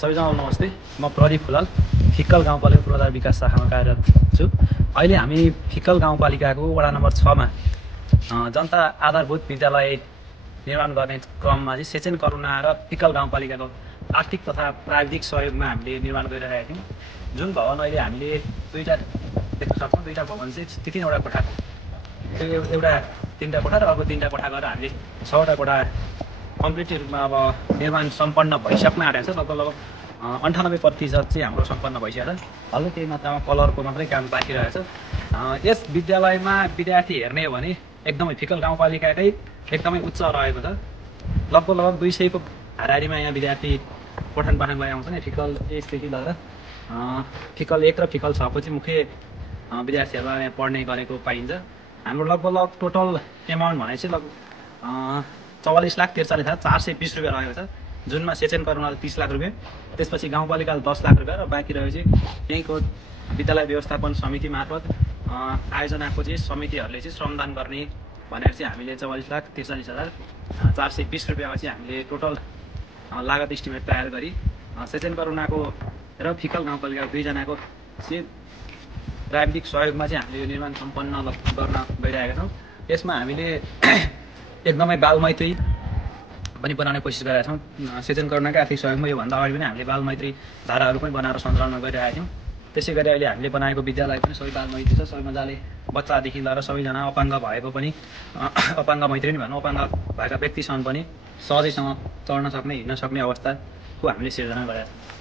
सबैजनालाई नमस्ते। म प्रदीप फुलाल फिक्कल गाउँपालिका पूर्वाधार विकास शाखामा कार्यरत छु। अहिले हामी फिक्कल गाउँपालिकाको वडा नम्बर 6 मा जनता आधारभूत विद्यालय निर्माण गर्ने क्रममा चाहिँ सेचेन करुणा र फिक्कल गाउँपालिकाको आर्थिक तथा प्राविधिक सहयोगमा हामीले निर्माण गरिरहेका थियौँ। जुन भवन अहिले हामीले दुईटा देख्न सक्छौँ, दुईटा भवन चाहिँ 3-3वटा कोठा, एउटा 3टा कोठा र अर्को 3टा कोठा गरेर हामीले 6वटा कोठा कम्प्लिट रूपमा अब निर्माण सम्पन्न भइसक्न आँटेको छ। लगभग 98% चाहिँ हाम्रो सम्पन्न भइसकेको छ। हल्का केही मात्रामा कलरको मात्रै काम बाँकी रहेछ। यस विद्यालयमा विद्यार्थी हेर्ने हो भने एकदमै फिक्कल गाउँपालिकाकै एकदमै उच्च रहेको छ। लगभग 200 को हाराहारीमा यहाँ विद्यार्थी पठन पाठन गरी आउँछन्। फिक्कल 1 देखि लिएर फिक्कल 1 र फिक्कल 6 को चाहिँ मुख्य विद्यार्थीहरूलाई यहाँ पढ्ने गरेको पाइन्छ। हाम्रो लगभग टोटल एमाउन्ट भने चाहिँ लगभग 44,43,420 रुपियाँ रहेको छ। जुनमा सेचेन करुणाले 30 लाख रुपियाँ, त्यसपछि गाउँपालिकाले 10 लाख रुपियाँ र बाँकी रहेको चाहिँ यहीँको विद्यालय व्यवस्थापन समिति मार्फत आयोजनाको चाहिँ समितिहरूले चाहिँ श्रमदान गर्ने भनेर चाहिँ हामीले 44,43,420 रुपियाँमा चाहिँ हामीले टोटल लागत इस्टिमेट तयार गरी सेचेन करुणाको र फिक्कल गाउँपालिका दुईजनाको चाहिँ प्राविधिक सहयोगमा चाहिँ हामीले यो निर्माण सम्पन्न गर्न गइरहेका छौँ। यसमा हामीले एकदमै बालमैत्री पनि बनाउने कोसिस गरेका छौँ। सेचेन करुणाकै आर्थिक सहयोगमा योभन्दा अगाडि पनि हामीले बालमैत्री धाराहरू पनि बनाएर सञ्चालन गरिरहेका थियौँ। त्यसै गरी अहिले हामीले बनाएको विद्यालय पनि सबै बालमैत्री छ। सबै मजाले बच्चादेखि लिएर सबैजना अपाङ्ग भएको पनि अपाङ्ग मैत्री नै भनौँ, अपाङ्ग भएका व्यक्तिसँग पनि सहजैसँग चढ्न सक्ने, हिँड्न सक्ने अवस्थाको हामीले सिर्जना गरेका छौँ।